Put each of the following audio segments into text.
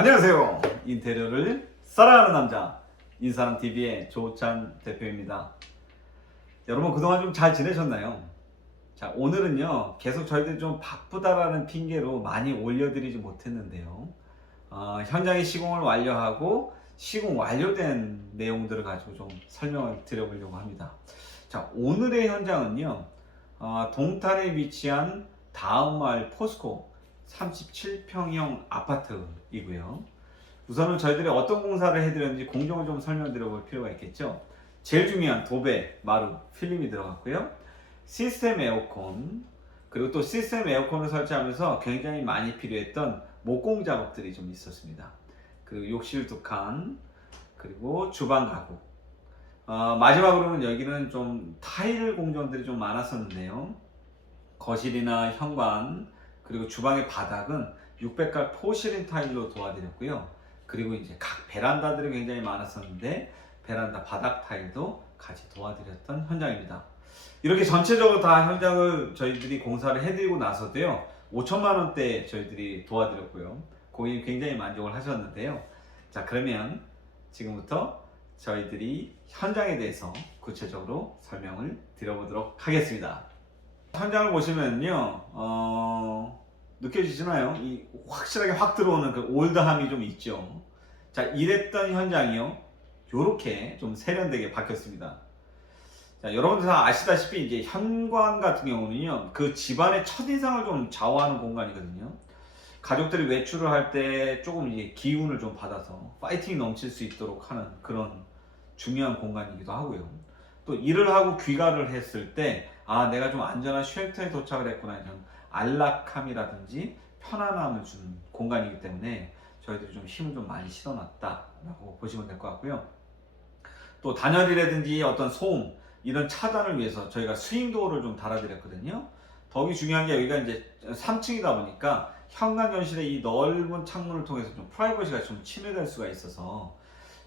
안녕하세요. 인테리어를 사랑하는 남자 인사람TV의 조찬 대표입니다. 여러분 그동안 좀 잘 지내셨나요? 자, 오늘은요 계속 저희들이 좀 바쁘다라는 핑계로 많이 올려드리지 못했는데요, 현장의 시공을 완료하고 시공 완료된 내용들을 가지고 좀 설명을 드려보려고 합니다. 자, 오늘의 현장은요, 동탄에 위치한 다음마을 포스코 37평형 아파트이고요. 우선은 저희들이 어떤 공사를 해드렸는지 공정을 좀 설명드려 볼 필요가 있겠죠. 제일 중요한 도배, 마루, 필름이 들어갔고요. 시스템 에어컨, 그리고 또 시스템 에어컨을 설치하면서 굉장히 많이 필요했던 목공 작업들이 좀 있었습니다. 그리고 욕실 2칸, 그리고 주방 가구. 마지막으로는 여기는 좀 타일 공정들이 좀 많았었는데요. 거실이나 현관, 그리고 주방의 바닥은 600갈 포실린 타일로 도와드렸고요. 그리고 이제 각 베란다들이 굉장히 많았었는데 베란다 바닥 타일도 같이 도와드렸던 현장입니다. 이렇게 전체적으로 다 현장을 저희들이 공사를 해드리고 나서도요, 5천만 원대 저희들이 도와드렸고요. 고객님 굉장히 만족을 하셨는데요. 자, 그러면 지금부터 저희들이 현장에 대해서 구체적으로 설명을 드려보도록 하겠습니다. 현장을 보시면요, 느껴지시나요? 이 확실하게 확 들어오는 그 올드함이 좀 있죠. 자, 이랬던 현장이요, 요렇게 좀 세련되게 바뀌었습니다. 자, 여러분들 다 아시다시피 이제 현관 같은 경우는요, 그 집안의 첫인상을 좀 좌우하는 공간이거든요. 가족들이 외출을 할 때 조금 이제 기운을 좀 받아서 파이팅이 넘칠 수 있도록 하는 그런 중요한 공간이기도 하고요. 또 일을 하고 귀가를 했을 때, 내가 좀 안전한 쉘터에 도착을 했구나, 이런 안락함이라든지 편안함을 주는 공간이기 때문에 저희들이 좀 힘을 좀 많이 실어놨다라고 보시면 될 것 같고요. 또 단열이라든지 어떤 소음, 이런 차단을 위해서 저희가 스윙도어를 좀 달아드렸거든요. 더욱이 중요한 게 여기가 이제 3층이다 보니까 현관 연실의 이 넓은 창문을 통해서 좀 프라이버시가 좀 침해될 수가 있어서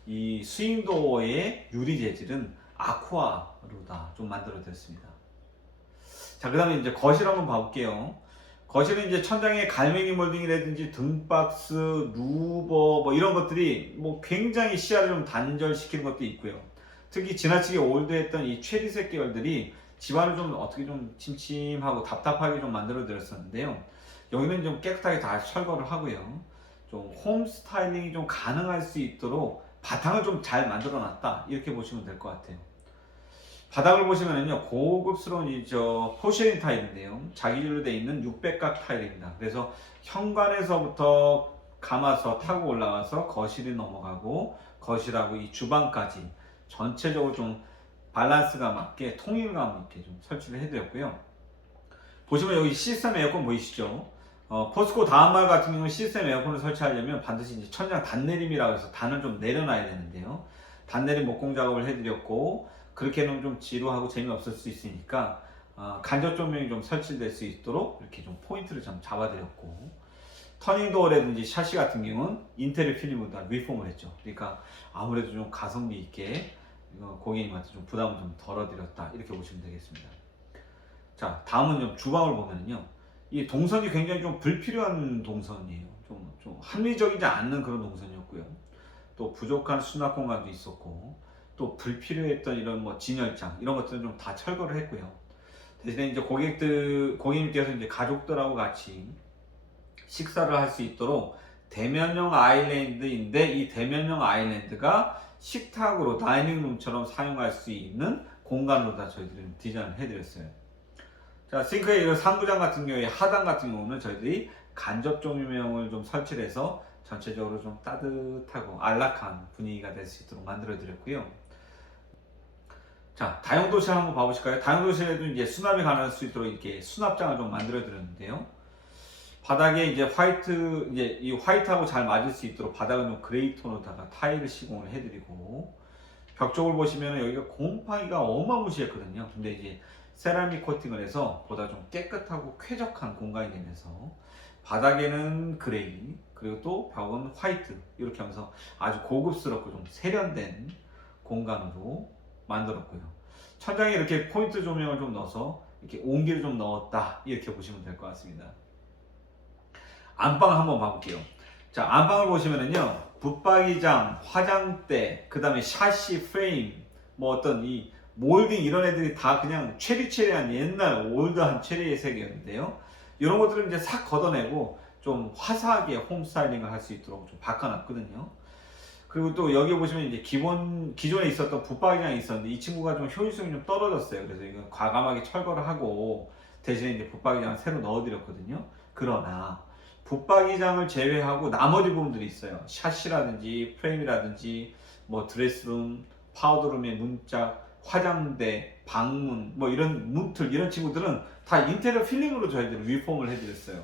이 스윙도어의 유리 재질은 아쿠아로 다 좀 만들어 드렸습니다. 자, 그 다음에 이제 거실 한번 봐볼게요. 거실은 이제 천장에 갈매기 몰딩이라든지 등박스, 루버 뭐 이런 것들이 뭐 굉장히 시야를 좀 단절시키는 것도 있고요. 특히 지나치게 올드했던 이 체리색 계열들이 집안을 좀 어떻게 좀 침침하고 답답하게 좀 만들어 드렸었는데요. 여기는 좀 깨끗하게 다 철거를 하고요. 좀 홈 스타일링이 좀 가능할 수 있도록 바탕을 좀 잘 만들어 놨다, 이렇게 보시면 될 것 같아요. 바닥을 보시면은요, 고급스러운 이저 포쉐린 타일인데요, 자기줄로 되어 있는 600각 타일입니다. 그래서 현관에서부터 감아서 타고 올라와서 거실이 넘어가고 거실하고 이 주방까지 전체적으로 좀 밸런스가 맞게 통일감 있게 좀 설치를 해드렸고요. 보시면 여기 시스템 에어컨 보이시죠? 포스코 다음말 같은 경우는 시스템 에어컨을 설치하려면 반드시 이제 천장 단내림이라고 해서 단을 좀 내려놔야 되는데요. 단내림 목공 작업을 해드렸고, 그렇게 해놓으면 좀 지루하고 재미없을 수 있으니까 간접 조명이 좀 설치될 수 있도록 이렇게 좀 포인트를 좀 잡아드렸고, 터닝도어라든지 샤시 같은 경우는 인테리어 필름으로 다 리폼을 했죠. 그러니까 아무래도 좀 가성비 있게 고객님한테 좀 부담을 좀 덜어드렸다, 이렇게 보시면 되겠습니다. 자, 다음은 좀 주방을 보면은요, 이 동선이 굉장히 좀 불필요한 동선이에요. 좀 합리적이지 않는 그런 동선이었고요. 또 부족한 수납 공간도 있었고, 또 불필요했던 이런 뭐 진열장 이런 것들은 좀 다 철거를 했고요. 대신에 이제 고객님께서 이제 가족들하고 같이 식사를 할 수 있도록 대면형 아일랜드인데, 이 대면형 아일랜드가 식탁으로 다이닝룸처럼 사용할 수 있는 공간으로 다 저희들이 디자인을 해드렸어요. 자, 싱크의 이런 상부장 같은 경우에 하단 같은 경우는 저희들이 간접 조명을 좀 설치를 해서 전체적으로 좀 따뜻하고 안락한 분위기가 될 수 있도록 만들어 드렸고요. 자, 다용도실 한번 봐보실까요? 다용도실에도 이제 수납이 가능할 수 있도록 이렇게 수납장을 좀 만들어 드렸는데요. 바닥에 이제 이 화이트하고 잘 맞을 수 있도록 바닥은 좀 그레이 톤으로다가 타일을 시공을 해드리고, 벽 쪽을 보시면 여기가 곰팡이가 어마무시했거든요. 근데 이제 세라믹 코팅을 해서 보다 좀 깨끗하고 쾌적한 공간이 되면서 바닥에는 그레이, 그리고 또 벽은 화이트, 이렇게 하면서 아주 고급스럽고 좀 세련된 공간으로 만들었고요. 천장에 이렇게 포인트 조명을 좀 넣어서 이렇게 온기를 좀 넣었다, 이렇게 보시면 될 것 같습니다. 안방을 한번 봐볼게요. 자, 안방을 보시면은요, 붙박이장, 화장대, 그 다음에 샤시 프레임, 뭐 어떤 이 몰딩 이런 애들이 다 그냥 체리체리한 옛날 올드한 체리의 색이었는데요. 이런 것들은 이제 싹 걷어내고 좀 화사하게 홈 스타일링을 할 수 있도록 좀 바꿔놨거든요. 그리고 또 여기 보시면 이제 기존에 있었던 붙박이장이 있었는데 이 친구가 좀 효율성이 좀 떨어졌어요. 그래서 이거 과감하게 철거를 하고 대신에 이제 붙박이장을 새로 넣어드렸거든요. 그러나 붙박이장을 제외하고 나머지 부분들이 있어요. 샤시라든지 프레임이라든지 뭐 드레스룸, 파우더룸의 문짝, 화장대, 방문 뭐 이런 문틀 이런 친구들은 다 인테리어 필름으로 저희들이 리폼을 해드렸어요.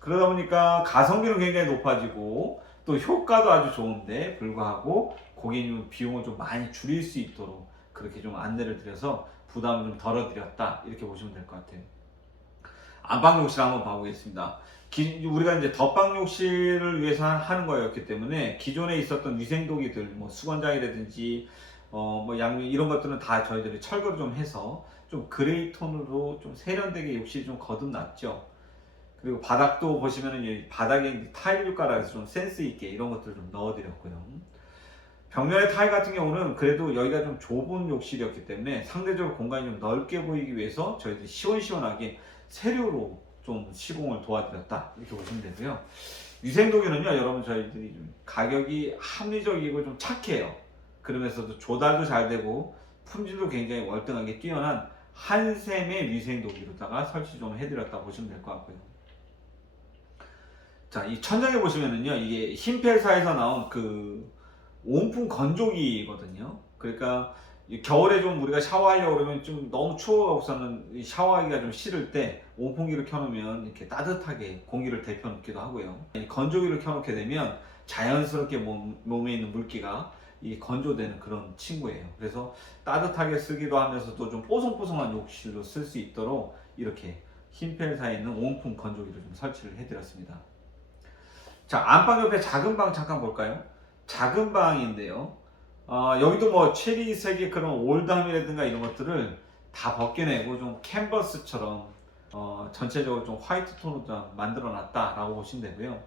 그러다 보니까 가성비는 굉장히 높아지고 또 효과도 아주 좋은데 불구하고 고객님 비용을 좀 많이 줄일 수 있도록 그렇게 좀 안내를 드려서 부담을 좀 덜어드렸다 이렇게 보시면 될 것 같아요. 안방 욕실 한번 봐보겠습니다. 우리가 이제 덧방 욕실을 위해서 하는 거였기 때문에 기존에 있었던 위생도기들, 뭐 수건장이라든지 뭐 양면 이런 것들은 다 저희들이 철거를 좀 해서 좀 그레이 톤으로 좀 세련되게 욕실이 좀 거듭났죠. 그리고 바닥도 보시면은 이 바닥에 타일 효과라서 좀 센스 있게 이런 것들을 좀 넣어드렸고요. 벽면의 타일 같은 경우는 그래도 여기가 좀 좁은 욕실이었기 때문에 상대적으로 공간이 좀 넓게 보이기 위해서 저희들이 시원시원하게 세류로 좀 시공을 도와드렸다 이렇게 보시면 되고요. 위생도기는요, 여러분 저희들이 좀 가격이 합리적이고 좀 착해요. 그러면서도 조달도 잘 되고 품질도 굉장히 월등하게 뛰어난 한샘의 위생도기로다가 설치 좀 해드렸다 보시면 될 것 같고요. 자, 이 천장에 보시면은요, 이게 힘펠사에서 나온 그 온풍 건조기거든요. 그러니까 겨울에 좀 우리가 샤워하려고 그러면 좀 너무 추워서는 샤워하기가 좀 싫을 때 온풍기를 켜놓으면 이렇게 따뜻하게 공기를 데펴놓기도 하고요. 이 건조기를 켜놓게 되면 자연스럽게 몸에 있는 물기가 이 건조되는 그런 친구예요. 그래서 따뜻하게 쓰기도 하면서도 좀 뽀송뽀송한 욕실로 쓸 수 있도록 이렇게 힘펠사에 있는 온풍 건조기를 좀 설치를 해드렸습니다. 자, 안방 옆에 작은 방 잠깐 볼까요? 작은 방인데요. 여기도 뭐 체리색의 그런 올드함이라든가 이런 것들을 다 벗겨내고 좀 캔버스처럼 전체적으로 좀 화이트 톤으로 좀 만들어 놨다라고 보시면 되고요.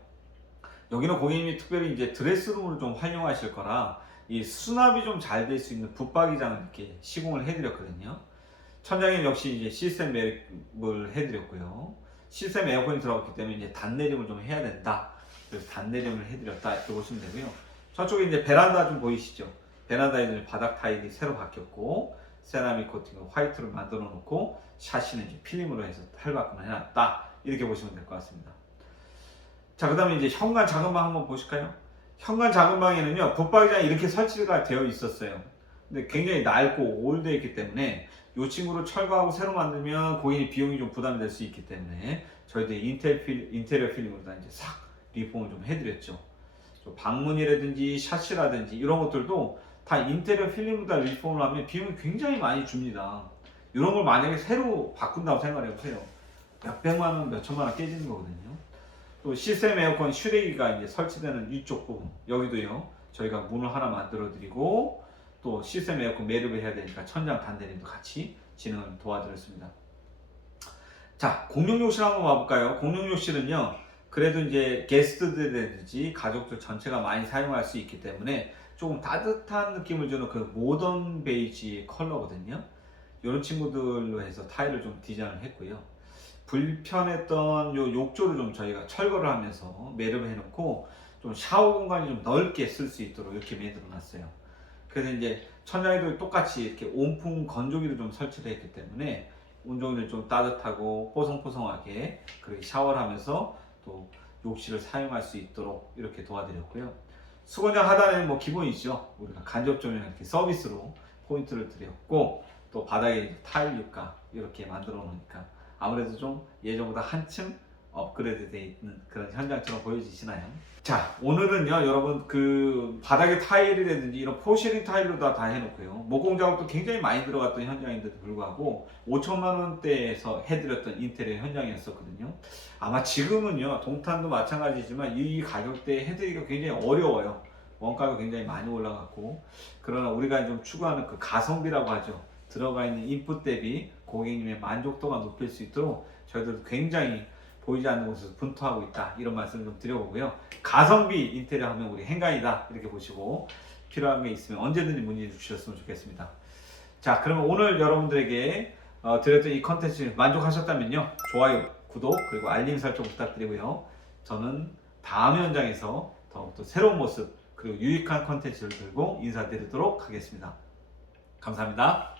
여기는 고객님이 특별히 이제 드레스룸으로 좀 활용하실 거라 이 수납이 좀 잘 될 수 있는 붙박이장을 이렇게 시공을 해드렸거든요. 천장에는 역시 이제 시스템 매립을 해드렸고요. 시스템 에어컨이 들어갔기 때문에 이제 단내림을 좀 해야 된다. 그래서 단내림을 해드렸다 이렇게 보시면 되고요. 저쪽에 이제 베란다 좀 보이시죠? 베란다에는 바닥 타일이 새로 바뀌었고 세라믹 코팅을 화이트로 만들어 놓고 샤시는 이제 필름으로 해서 탈바꿈을 해놨다 이렇게 보시면 될 것 같습니다. 자, 그 다음에 이제 현관 작은 방 한번 보실까요? 현관 작은 방에는요, 붙박이장이 이렇게 설치가 되어 있었어요. 근데 굉장히 낡고 오래되어 있기 때문에 이 친구를 철거하고 새로 만들면 고객님 비용이 좀 부담이 될 수 있기 때문에 저희들이 인테리어 필름으로 다 이제 싹 리폼을 좀 해드렸죠. 방문이라든지 샤시라든지 이런 것들도 다 인테리어 필름으로 리폼을 하면 비용이 굉장히 많이 줍니다. 이런 걸 만약에 새로 바꾼다고 생각해 보세요. 몇백만 원, 몇천만 원 깨지는 거거든요. 또 시스템 에어컨 슈레기가 이제 설치되는 이쪽 부분 여기도요. 저희가 문을 하나 만들어 드리고 또 시스템 에어컨 매립을 해야 되니까 천장 단내림도 같이 진행을 도와드렸습니다. 자, 공용욕실 한번 와볼까요? 공용욕실은요, 그래도 이제 게스트들이라든지 가족들 전체가 많이 사용할 수 있기 때문에 조금 따뜻한 느낌을 주는 그 모던 베이지 컬러거든요. 이런 친구들로 해서 타일을 좀 디자인을 했고요. 불편했던 요 욕조를 좀 저희가 철거를 하면서 매립을 해놓고 좀 샤워 공간이 좀 넓게 쓸 수 있도록 이렇게 만들어 놨어요. 그래서 이제 천장에도 똑같이 이렇게 온풍 건조기를 좀 설치를 했기 때문에 온종일 좀 따뜻하고 뽀송뽀송하게 그렇게 샤워를 하면서 또 욕실을 사용할 수 있도록 이렇게 도와드렸고요. 수건장 하단에는 뭐 기본이죠. 우리가 간접 조명 이렇게 서비스로 포인트를 드렸고 또 바닥에 타일 효과 이렇게 만들어 놓으니까 아무래도 좀 예전보다 한층 업그레이드 되어 있는 그런 현장처럼 보여지시나요? 자, 오늘은요 여러분 그 바닥에 타일이라든지 이런 포시링 타일로 다 해놓고요, 목공 작업도 굉장히 많이 들어갔던 현장인데도 불구하고 5천만 원대에서 해드렸던 인테리어 현장이었었거든요. 아마 지금은요 동탄도 마찬가지지만 이 가격대에 해드리기가 굉장히 어려워요. 원가가 굉장히 많이 올라갔고, 그러나 우리가 좀 추구하는 그 가성비라고 하죠. 들어가 있는 인풋 대비 고객님의 만족도가 높일 수 있도록 저희들도 굉장히 보이지 않는 곳에서 분투하고 있다, 이런 말씀을 좀 드려보고요. 가성비 인테리어 하면 우리 행간이다, 이렇게 보시고 필요한 게 있으면 언제든지 문의 주셨으면 좋겠습니다. 자, 그러면 오늘 여러분들에게 드렸던 이 컨텐츠 만족하셨다면요, 좋아요, 구독, 그리고 알림 설정 부탁드리고요. 저는 다음 현장에서 더욱더 새로운 모습 그리고 유익한 컨텐츠를 들고 인사드리도록 하겠습니다. 감사합니다.